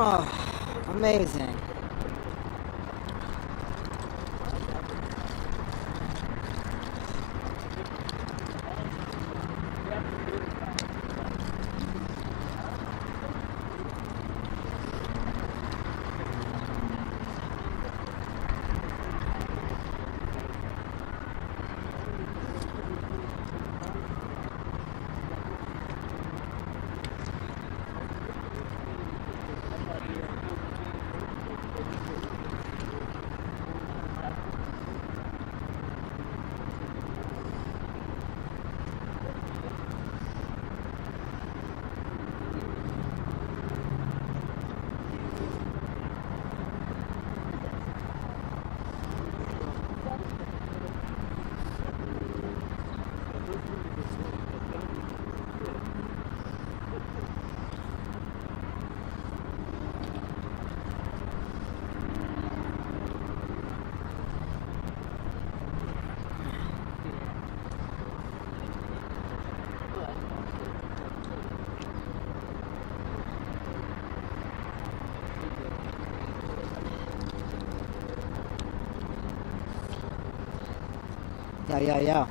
Oh, amazing. Yeah.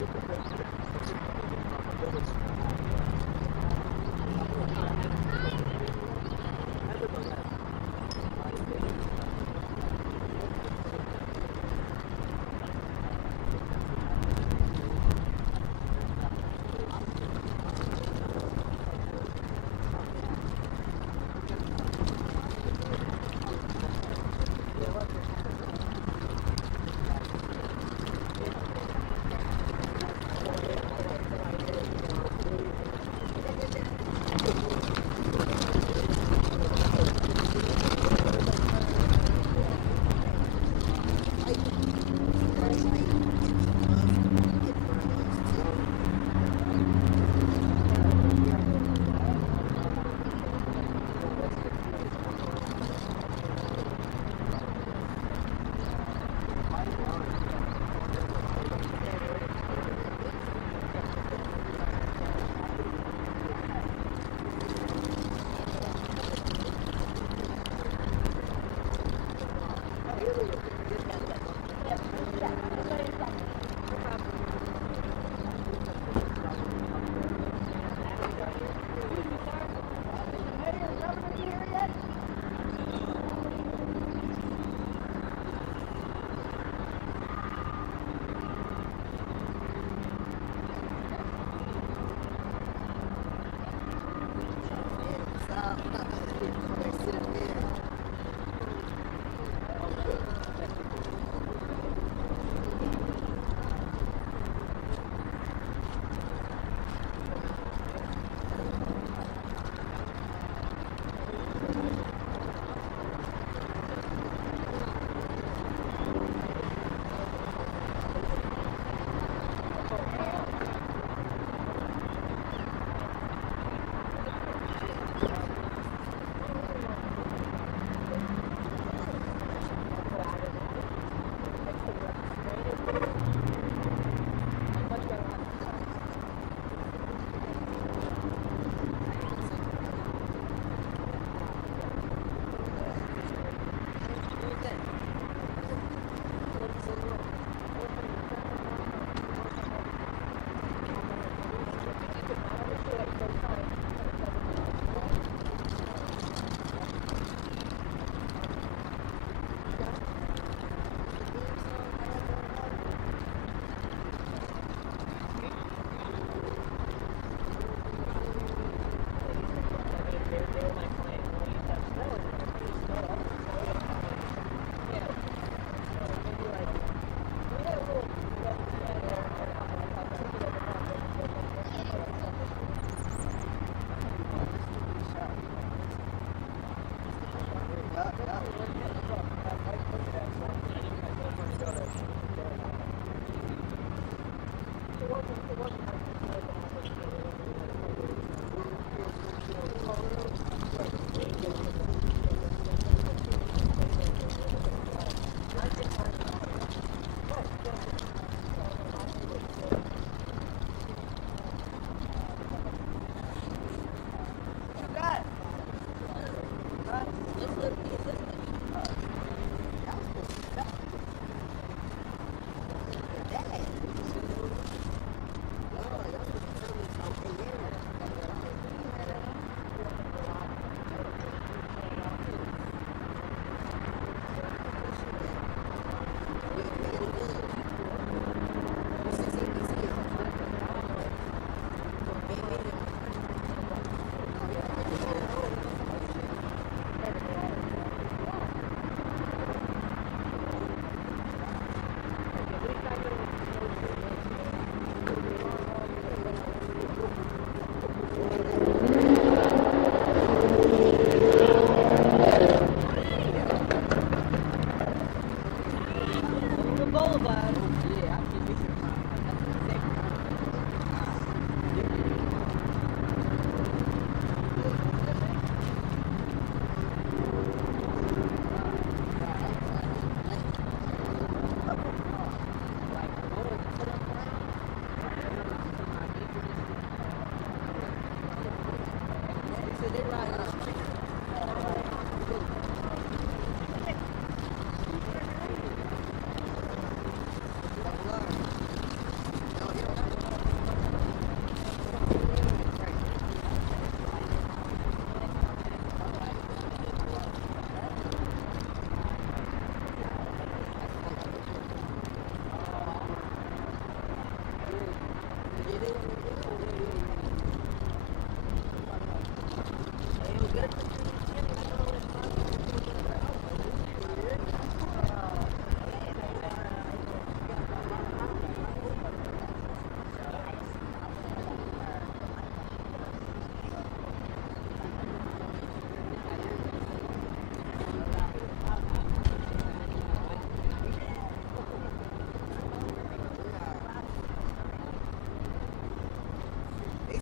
Super.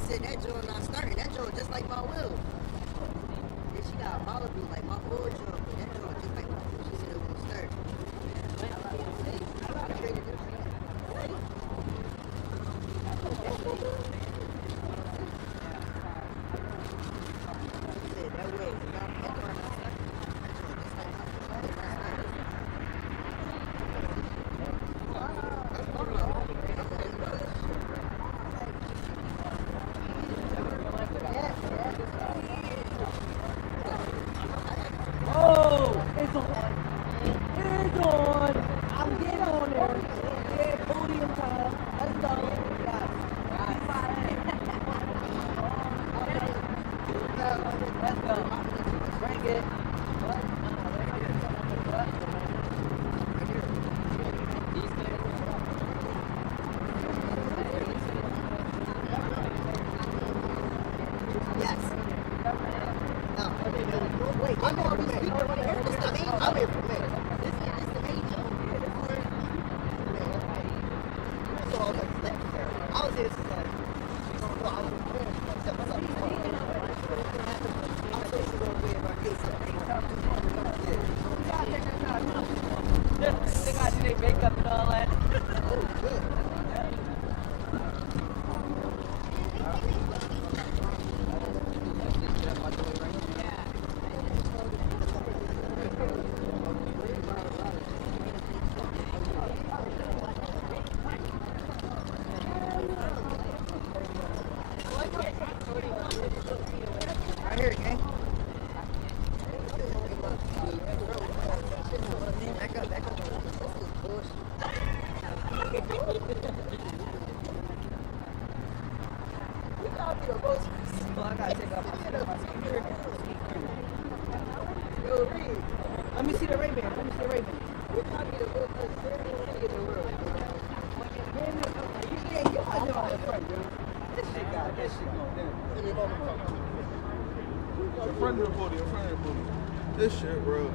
That joint not starting. That joint just like my will. Yeah, she got a Malibu like my old joint, but that joint just like my will. She said it was gonna start. I traded it. She said that way. That joint not starting. That joint just like my will. That joint not starting. Let me see the Ray-Ban. Let me see the Ray-Ban. This shit, bro.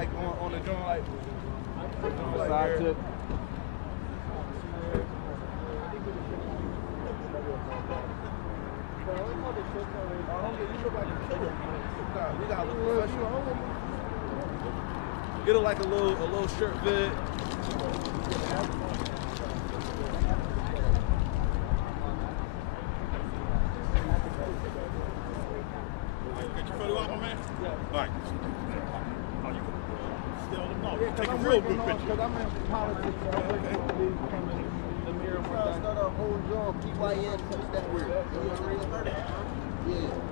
like on the joint, like Side tip. We got a little professional. Get it like a little shirt fit. Get your photo out, my man? Yeah. All right. Oh, you can still no, Yeah, take a I'm real working good on, picture. because I'm in politics, so I'm working on these coming the mirror one day. Start a whole job, PYN, that word. Yeah.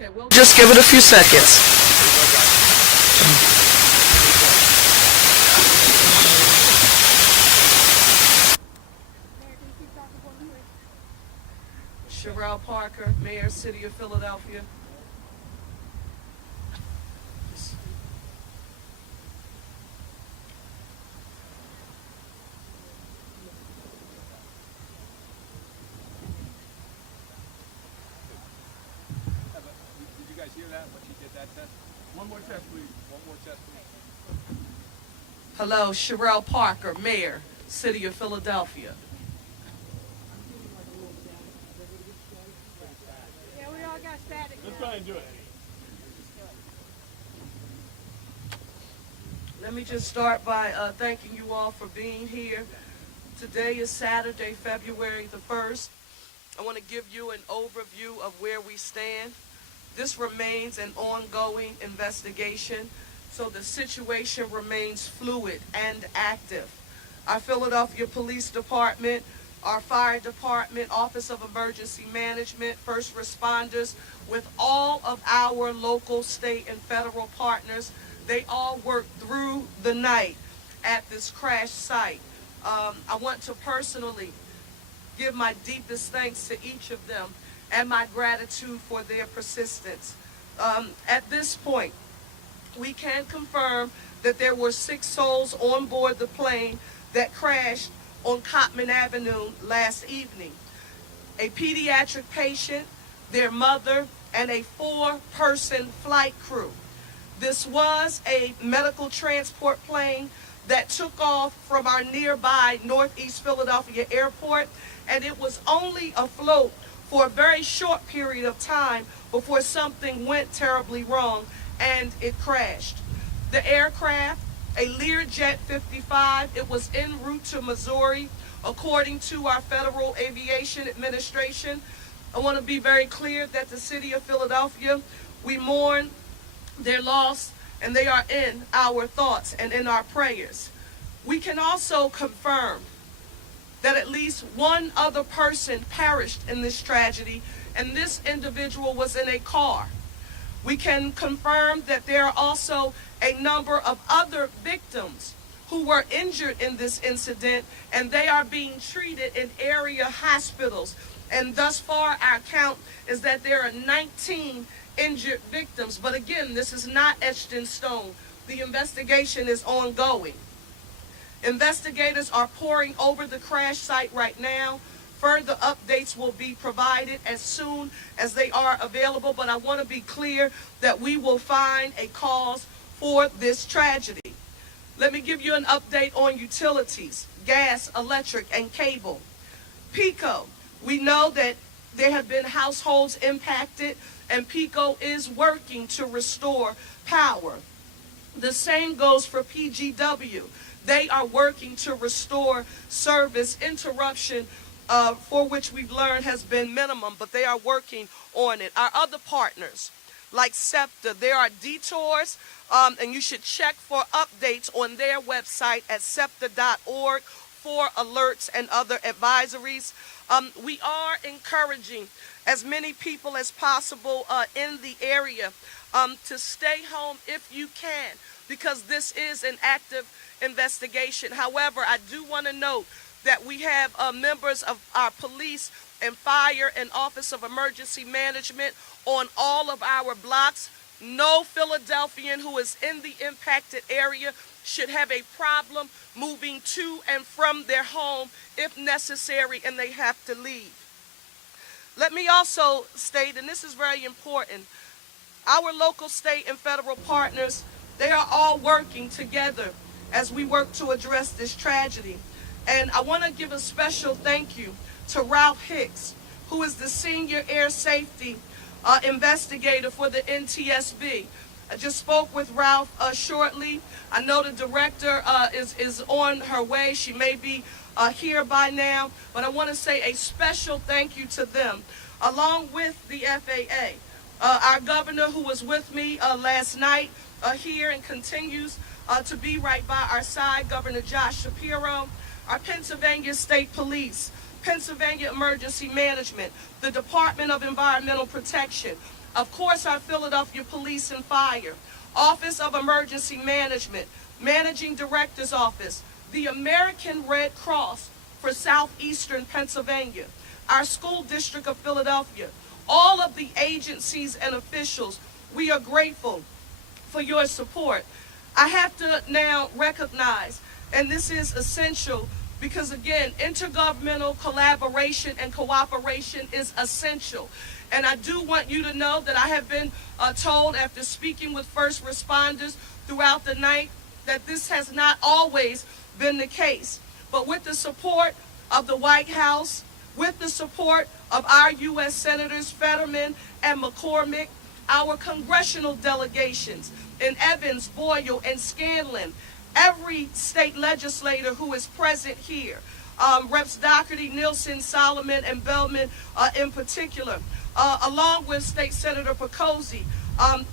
Okay, we'll just give it a few seconds. Sherelle Parker, Mayor, City of Philadelphia. Did you guys hear that when she did that test? One more test, please. One more test, please. Hello, Sherelle Parker, Mayor, City of Philadelphia. Yeah, we all got static. Let's try and do it. Let me just start by thanking you all for being here. Today is Saturday, February the 1st. I want to give you an overview of where we stand. This remains an ongoing investigation, so the situation remains fluid and active. Our Philadelphia Police Department, our Fire Department, Office of Emergency Management, first responders, with all of our local, state, and federal partners, they all worked through the night at this crash site. I want to personally give my deepest thanks to each of them and my gratitude for their persistence. At this point, we can confirm that there were 6 souls on board the plane that crashed on Cottman Avenue last evening. A pediatric patient, their mother, and a 4-person flight crew. This was a medical transport plane that took off from our nearby Northeast Philadelphia airport, and it was only afloat for a very short period of time before something went terribly wrong and it crashed. The aircraft, a Learjet 55, it was en route to Missouri, according to our Federal Aviation Administration. I want to be very clear that the City of Philadelphia, we mourn their loss, and they are in our thoughts and in our prayers. We can also confirm that at least one other person perished in this tragedy, and this individual was in a car. We can confirm that there are also a number of other victims who were injured in this incident, and they are being treated in area hospitals. And thus far, our count is that there are 19 injured victims. But again, this is not etched in stone. The investigation is ongoing. Investigators are poring over the crash site right now. Further updates will be provided as soon as they are available, but I want to be clear that we will find a cause for this tragedy. Let me give you an update on utilities, gas, electric, and cable. PECO, we know that there have been households impacted, and PECO is working to restore power. The same goes for PGW. They are working to restore service. Interruption, for which we've learned has been minimum, but they are working on it. Our other partners, like SEPTA, there are detours, and you should check for updates on their website at septa.org for alerts and other advisories. We are encouraging as many people as possible in the area to stay home if you can, because this is an active investigation. However, I do want to note that we have members of our police and fire and Office of Emergency Management on all of our blocks. No Philadelphian who is in the impacted area should have a problem moving to and from their home if necessary and they have to leave. Let me also state, and this is very important, our local, state, and federal partners, they are all working together as we work to address this tragedy. And I want to give a special thank you to Ralph Hicks, who is the senior air safety investigator for the NTSB. I just spoke with Ralph shortly. I know the director is on her way. She may be here by now, but I want to say a special thank you to them, along with the FAA. Our governor, who was with me last night here and continues to be right by our side, Governor Josh Shapiro, our Pennsylvania State Police, Pennsylvania Emergency Management, the Department of Environmental Protection, Of course, our Philadelphia Police and Fire, Office of Emergency Management, Managing Director's Office, the American Red Cross for Southeastern Pennsylvania, our School District of Philadelphia, all of the agencies and officials, we are grateful for your support. I have to now recognize, and this is essential, because again, intergovernmental collaboration and cooperation is essential. And I do want you to know that I have been told after speaking with first responders throughout the night that this has not always been the case. But with the support of the White House, with the support of our U.S. Senators Fetterman and McCormick, our congressional delegations in Evans, Boyle, and Scanlon, every state legislator who is present here, Reps Doherty, Nielsen, Solomon, and Bellman in particular, along with State Senator Picozzi,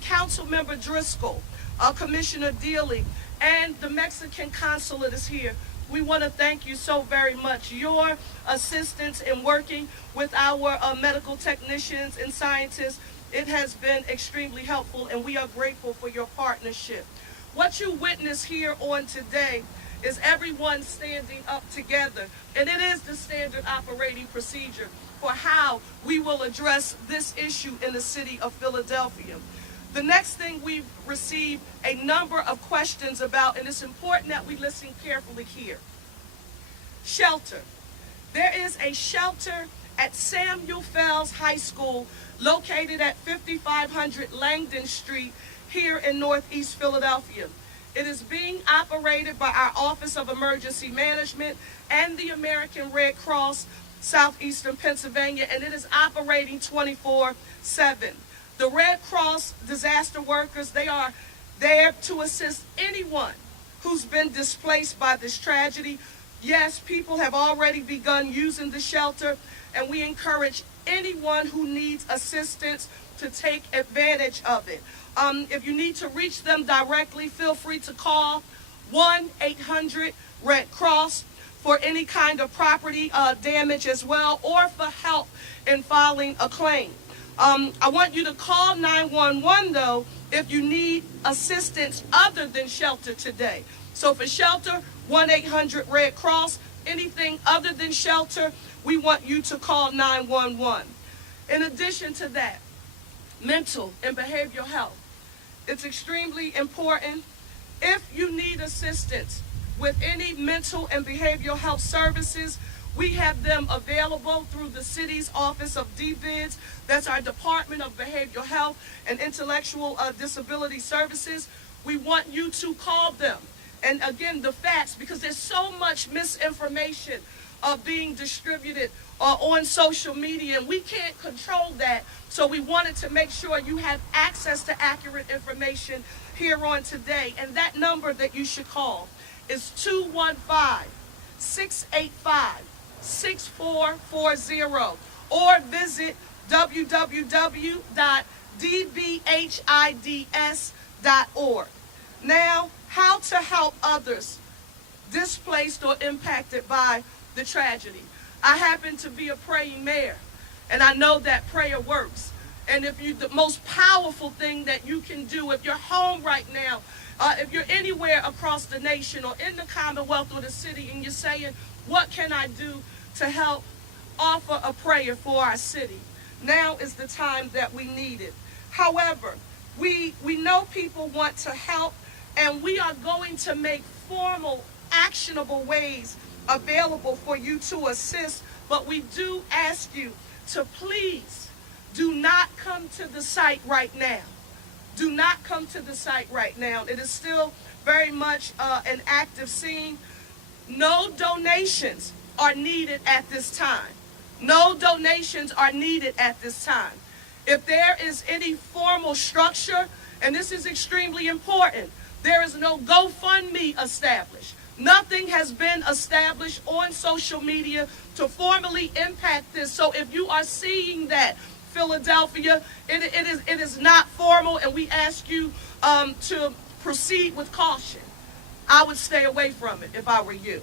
Councilmember Driscoll, Commissioner Dealey, and the Mexican consulate is here. We want to thank you so very much. Your assistance in working with our medical technicians and scientists, it has been extremely helpful, and we are grateful for your partnership. What you witness here on today is everyone standing up together, and it is the standard operating procedure for how we will address this issue in the city of Philadelphia. The next thing we've received a number of questions about, and it's important that we listen carefully here. Shelter. There is a shelter at Samuel Fells High School located at 5500 Langdon Street here in Northeast Philadelphia. It is being operated by our Office of Emergency Management and the American Red Cross Southeastern Pennsylvania, and it is operating 24/7. The Red Cross disaster workers, they are there to assist anyone who's been displaced by this tragedy. Yes, people have already begun using the shelter, and we encourage anyone who needs assistance to take advantage of it. If you need to reach them directly, feel free to call 1-800-RED-CROSS for any kind of property damage as well, or for help in filing a claim. I want you to call 911 though if you need assistance other than shelter today. So for shelter, 1-800-RED-CROSS. Anything other than shelter, we want you to call 911. In addition to that, mental and behavioral health. It's extremely important. If you need assistance with any mental and behavioral health services, we have them available through the city's Office of DVIDs. That's our Department of Behavioral Health and Intellectual Disability Services. We want you to call them. And again, the facts, because there's so much misinformation being distributed on social media, and we can't control that. So we wanted to make sure you have access to accurate information here on today. And that number that you should call is 215-685-6440, or visit www.dbhids.org. Now, how to help others displaced or impacted by the tragedy. I happen to be a praying mayor, and I know that prayer works. And the most powerful thing that you can do, if you're home right now, if you're anywhere across the nation or in the Commonwealth or the city, and you're saying, what can I do to help offer a prayer for our city? Now is the time that we need it. However, we know people want to help, and we are going to make formal, actionable ways available for you to assist, but we do ask you to please do not come to the site right now. Do not come to the site right now. It is still very much an active scene. No donations are needed at this time. No donations are needed at this time. If there is any formal structure, and this is extremely important, there is no GoFundMe established. Nothing has been established on social media to formally impact this. So if you are seeing that, Philadelphia, it is not formal, and we ask you to proceed with caution. I would stay away from it if I were you.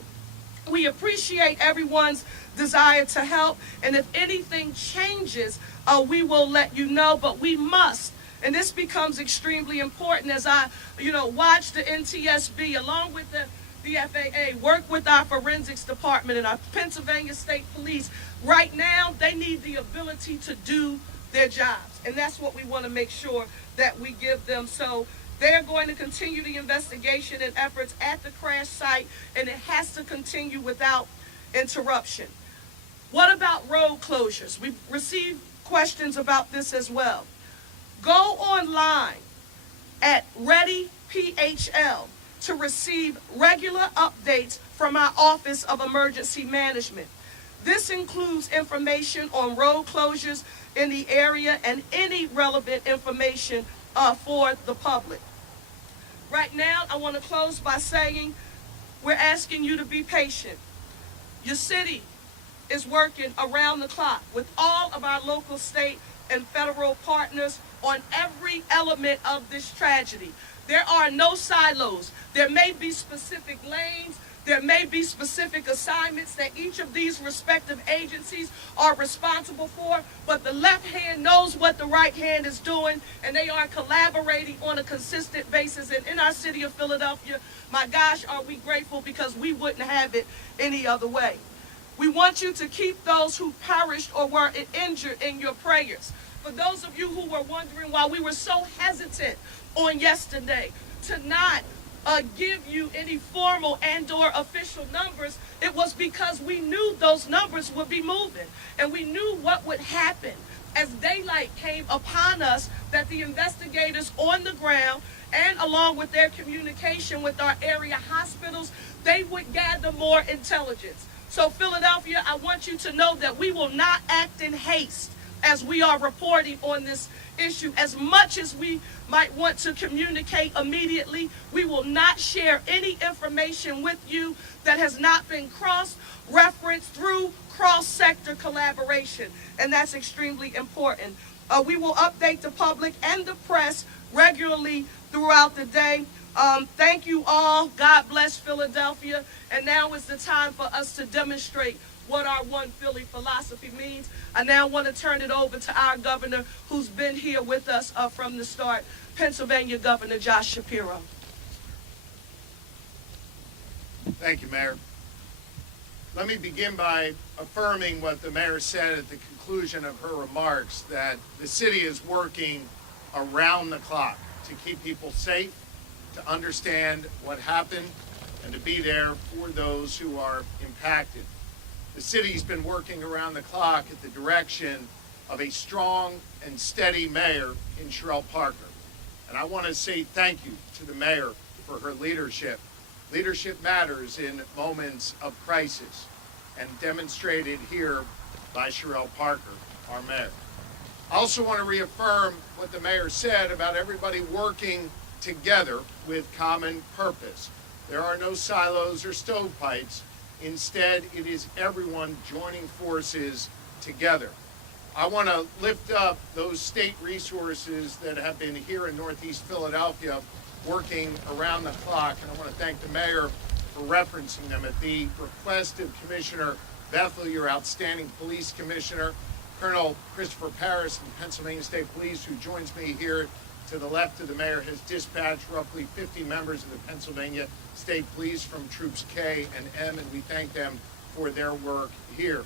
We appreciate everyone's desire to help, and if anything changes, we will let you know, but we must. And this becomes extremely important as I, watch the NTSB along with the FAA work with our forensics department and our Pennsylvania State Police. Right now, they need the ability to do their jobs, and that's what we want to make sure that we give them. So they're going to continue the investigation and efforts at the crash site, and it has to continue without interruption. What about road closures? We've received questions about this as well. Go online at ReadyPHL to receive regular updates from our Office of Emergency Management. This includes information on road closures in the area and any relevant information for the public. Right now, I want to close by saying we're asking you to be patient. Your city is working around the clock with all of our local, state, and federal partners on every element of this tragedy. There are no silos. There may be specific lanes. There may be specific assignments that each of these respective agencies are responsible for, but the left hand knows what the right hand is doing, and they are collaborating on a consistent basis. And in our city of Philadelphia, my gosh, are we grateful, because we wouldn't have it any other way. We want you to keep those who perished or were injured in your prayers. For those of you who were wondering why we were so hesitant on yesterday to not give you any formal and/or official numbers, it was because we knew those numbers would be moving, and we knew what would happen as daylight came upon us, that the investigators on the ground, and along with their communication with our area hospitals, they would gather more intelligence. So Philadelphia, I want you to know that we will not act in haste as we are reporting on this issue. As much as we might want to communicate immediately, we will not share any information with you that has not been cross-referenced through cross-sector collaboration, and that's extremely important. We will update the public and the press regularly throughout the day. Thank you all. God bless Philadelphia. And now is the time for us to demonstrate what our One Philly philosophy means. I now want to turn it over to our governor, who's been here with us from the start, Pennsylvania Governor Josh Shapiro. Thank you, Mayor. Let me begin by affirming what the mayor said at the conclusion of her remarks, that the city is working around the clock to keep people safe, to understand what happened, and to be there for those who are impacted. The city's been working around the clock at the direction of a strong and steady mayor in Cherelle Parker. And I want to say thank you to the mayor for her leadership. Leadership matters in moments of crisis, and demonstrated here by Cherelle Parker, our mayor. I also want to reaffirm what the mayor said about everybody working together with common purpose. There are no silos or stovepipes. Instead, it is everyone joining forces together. I want to lift up those state resources that have been here in Northeast Philadelphia working around the clock, and I want to thank the mayor for referencing them. At the request of Commissioner Bethel, your outstanding police commissioner, Colonel Christopher Paris from Pennsylvania State Police, who joins me here to the left of the mayor, has dispatched roughly 50 members of the Pennsylvania State Police from Troops K and M, and we thank them for their work here.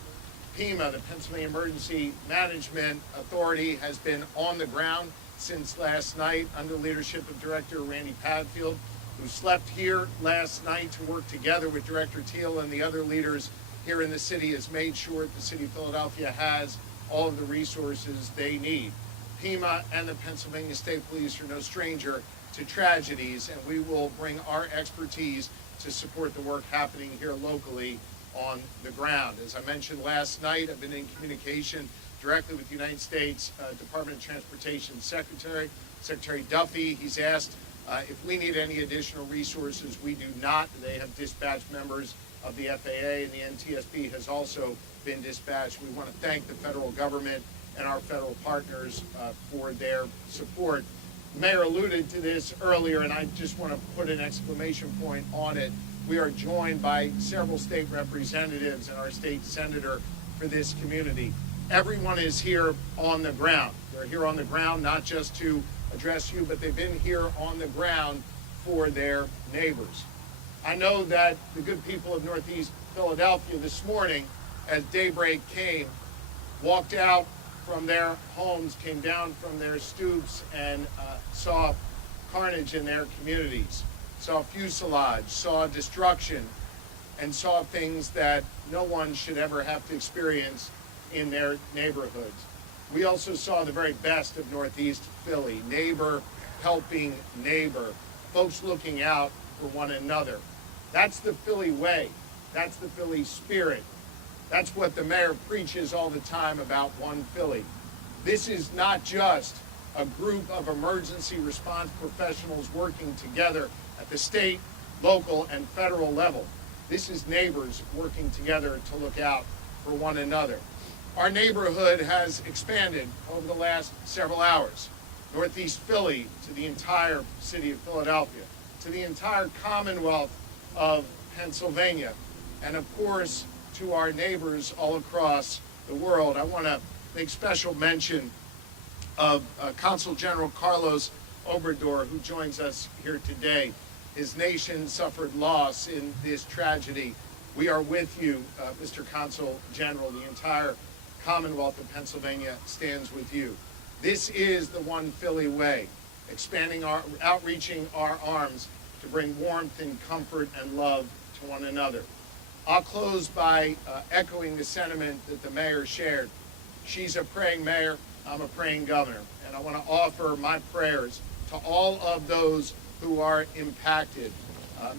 PEMA, the Pennsylvania Emergency Management Authority, has been on the ground since last night under the leadership of Director Randy Padfield, who slept here last night to work together with Director Teal and the other leaders here in the city, has made sure that the city of Philadelphia has all of the resources they need. PEMA and the Pennsylvania State Police are no stranger to tragedies, and we will bring our expertise to support the work happening here locally on the ground. As I mentioned last night, I've been in communication directly with the United States Department of Transportation Secretary Duffy. He's asked if we need any additional resources. We do not. They have dispatched members of the FAA, and the NTSB has also been dispatched. We want to thank the federal government and our federal partners for their support. The mayor alluded to this earlier, and I just want to put an exclamation point on it. we are joined by several state representatives and our state senator for this community. Everyone is here on the ground. They're here on the ground not just to address you, but they've been here on the ground for their neighbors. I know that the good people of Northeast Philadelphia this morning, as daybreak came, walked out from their homes, came down from their stoops, and saw carnage in their communities, saw fuselage, saw destruction, and saw things that no one should ever have to experience in their neighborhoods. We also saw the very best of Northeast Philly, neighbor helping neighbor, folks looking out for one another. That's the Philly way. That's the Philly spirit. That's what the mayor preaches all the time about One Philly. This is not just a group of emergency response professionals working together at the state, local, and federal level. This is neighbors working together to look out for one another. Our neighborhood has expanded over the last several hours. Northeast Philly to the entire city of Philadelphia, to the entire Commonwealth of Pennsylvania, and of course to our neighbors all across the world. I want to make special mention of Consul General Carlos Obrador, who joins us here today. His nation suffered loss in this tragedy. We are with you, Mr. Consul General. The entire Commonwealth of Pennsylvania stands with you. This is the One Philly way, outreaching our arms to bring warmth and comfort and love to one another. I'll close by echoing the sentiment that the mayor shared. She's a praying mayor, I'm a praying governor, and I want to offer my prayers to all of those who are impacted.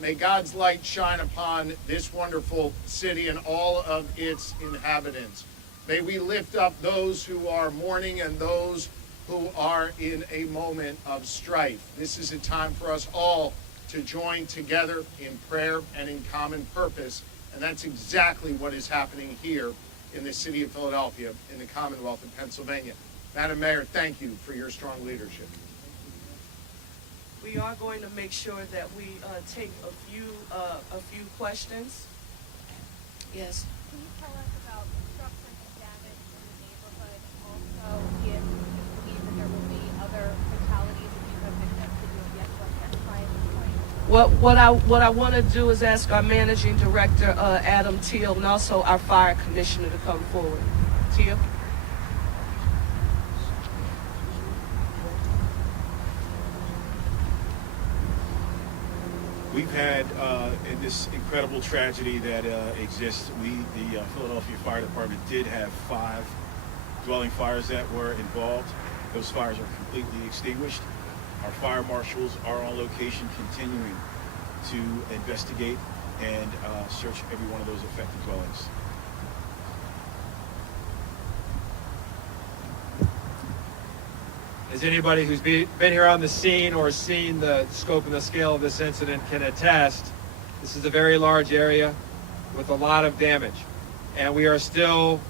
May God's light shine upon this wonderful city and all of its inhabitants. May we lift up those who are mourning and those who are in a moment of strife. This is a time for us all to join together in prayer and in common purpose, and that's exactly what is happening here in the city of Philadelphia, in the Commonwealth of Pennsylvania. Madam Mayor, thank you for your strong leadership. We are going to make sure that we take a few questions. Yes. Can you tell us about construction and damage in the neighborhood? Also, if you believe that there will be other fatalities if you have victims that you have yet to identify at this point? What I want to do is ask our managing director, Adam Teal, and also our fire commissioner to come forward. Teal? We've had, in this incredible tragedy that exists, the Philadelphia Fire Department did have 5 dwelling fires that were involved. Those fires are completely extinguished. Our fire marshals are on location continuing to investigate and search every one of those affected dwellings. As anybody who's been here on the scene or seen the scope and the scale of this incident can attest, this is a very large area with a lot of damage. And we are still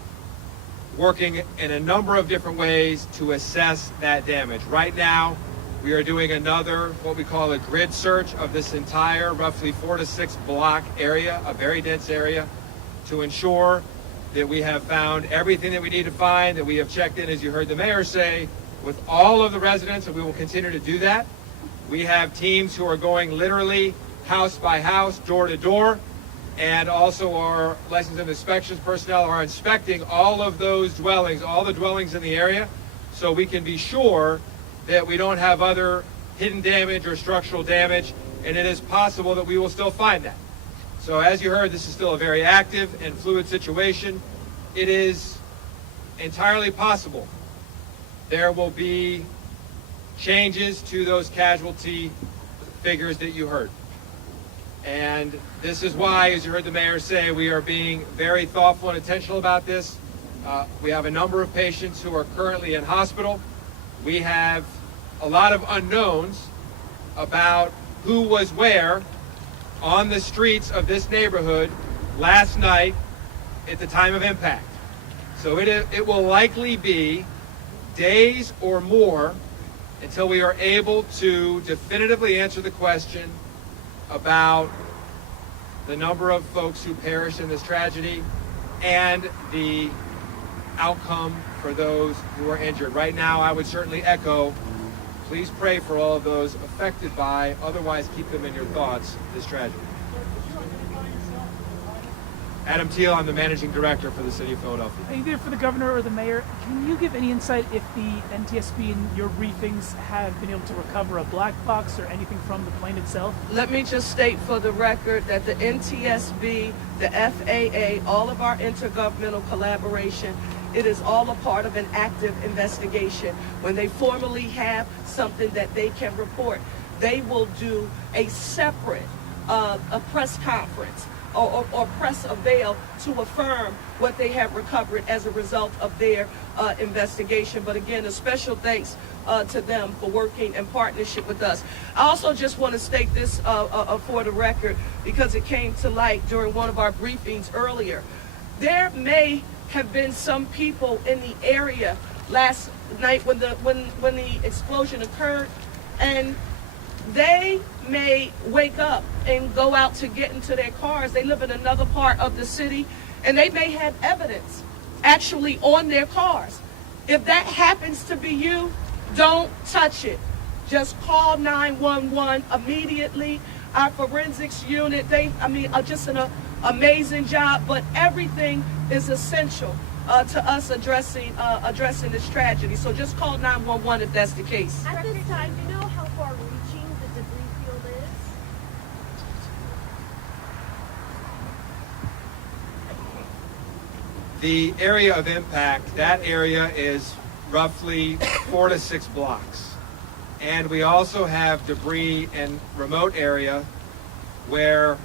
working in a number of different ways to assess that damage. Right now, we are doing another, what we call a grid search of this entire roughly 4 to 6 block area, a very dense area, to ensure that we have found everything that we need to find, that we have checked in, as you heard the mayor say, with all of the residents, and we will continue to do that. We have teams who are going literally house by house, door to door, and also our license and inspections personnel are inspecting all of those dwellings, all the dwellings in the area, so we can be sure that we don't have other hidden damage or structural damage, and it is possible that we will still find that. So as you heard, this is still a very active and fluid situation. It is entirely possible there will be changes to those casualty figures that you heard. And this is why, as you heard the mayor say, we are being very thoughtful and intentional about this. We have a number of patients who are currently in hospital. We have a lot of unknowns about who was where on the streets of this neighborhood last night at the time of impact. So it will likely be days or more until we are able to definitively answer the question about the number of folks who perished in this tragedy and the outcome for those who are injured. Right now, I would certainly echo, please pray for all of those affected by, otherwise keep them in your thoughts, this tragedy. Adam Thiel, I'm the managing director for the city of Philadelphia. Either for the governor or the mayor, can you give any insight if the NTSB in your briefings have been able to recover a black box or anything from the plane itself? Let me just state for the record that the NTSB, the FAA, all of our intergovernmental collaboration, it is all a part of an active investigation. When they formally have something that they can report, they will do a separate a press conference or press avail to affirm what they have recovered as a result of their investigation. But again, a special thanks to them for working in partnership with us. I also just want to state this for the record, because it came to light during one of our briefings earlier. There may have been some people in the area last night when the explosion occurred, and they may wake up and go out to get into their cars. They live in another part of the city, and they may have evidence actually on their cars. If that happens to be you, don't touch it. Just call 911 immediately. Our forensics unit, just an amazing job, but everything is essential to us addressing this tragedy. So just call 911 if that's the case. At this time, do you know how far reaching the debris field is? The area of impact, that area is roughly 4 to 6 blocks. And we also have debris in remote area where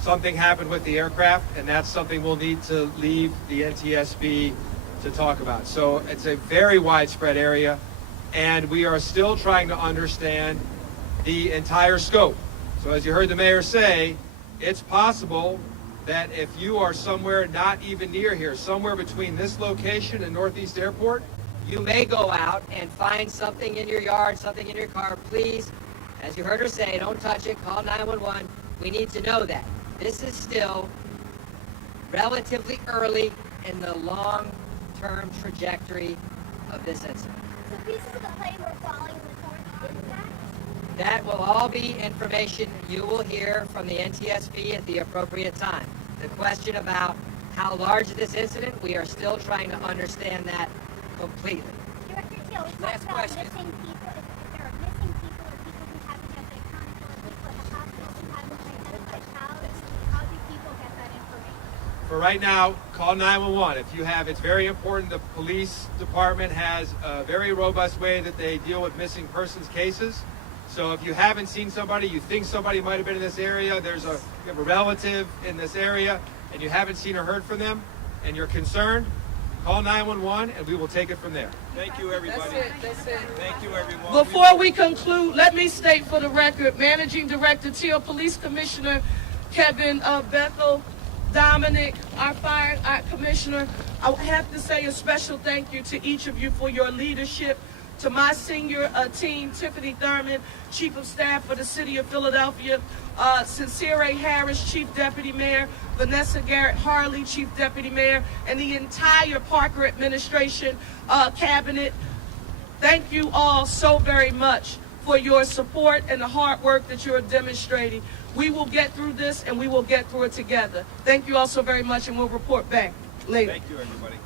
something happened with the aircraft, and that's something we'll need to leave the NTSB to talk about. So it's a very widespread area, and we are still trying to understand the entire scope. So as you heard the mayor say, it's possible that if you are somewhere not even near here, somewhere between this location and Northeast Airport, You may go out and find something in your yard, something in your car. Please, as you heard her say, don't touch it. Call 911. We need to know that. This is still relatively early in the long-term trajectory of this incident. So pieces of the plane were falling before the impact? That will all be information you will hear from the NTSB at the appropriate time. The question about how large is this incident, we are still trying to understand that completely. Director Teal, we Last talked about question. missing people, if there are missing people or people who haven't had their contact or people at the hospital who haven't identified how do people get that information? For right now, call 911. If you have, it's very important. The police department has a very robust way that they deal with missing persons cases. So if you haven't seen somebody, you think somebody might have been in this area, you have a relative in this area, and you haven't seen or heard from them, and you're concerned, call 911 and we will take it from there. Thank you, everybody. That's it. Thank you, everyone. Before we conclude, let me state for the record, Managing Director Teal, Police Commissioner Kevin Bethel, Dominic, our Fire Commissioner, I have to say a special thank you to each of you for your leadership. To my senior team, Tiffany Thurman, Chief of Staff for the City of Philadelphia, Sincere A. Harris, Chief Deputy Mayor, Vanessa Garrett Harley, Chief Deputy Mayor, and the entire Parker administration, cabinet. Thank you all so very much for your support and the hard work that you're demonstrating. We will get through this and we will get through it together. Thank you all so very much, and we'll report back later. Thank you, everybody.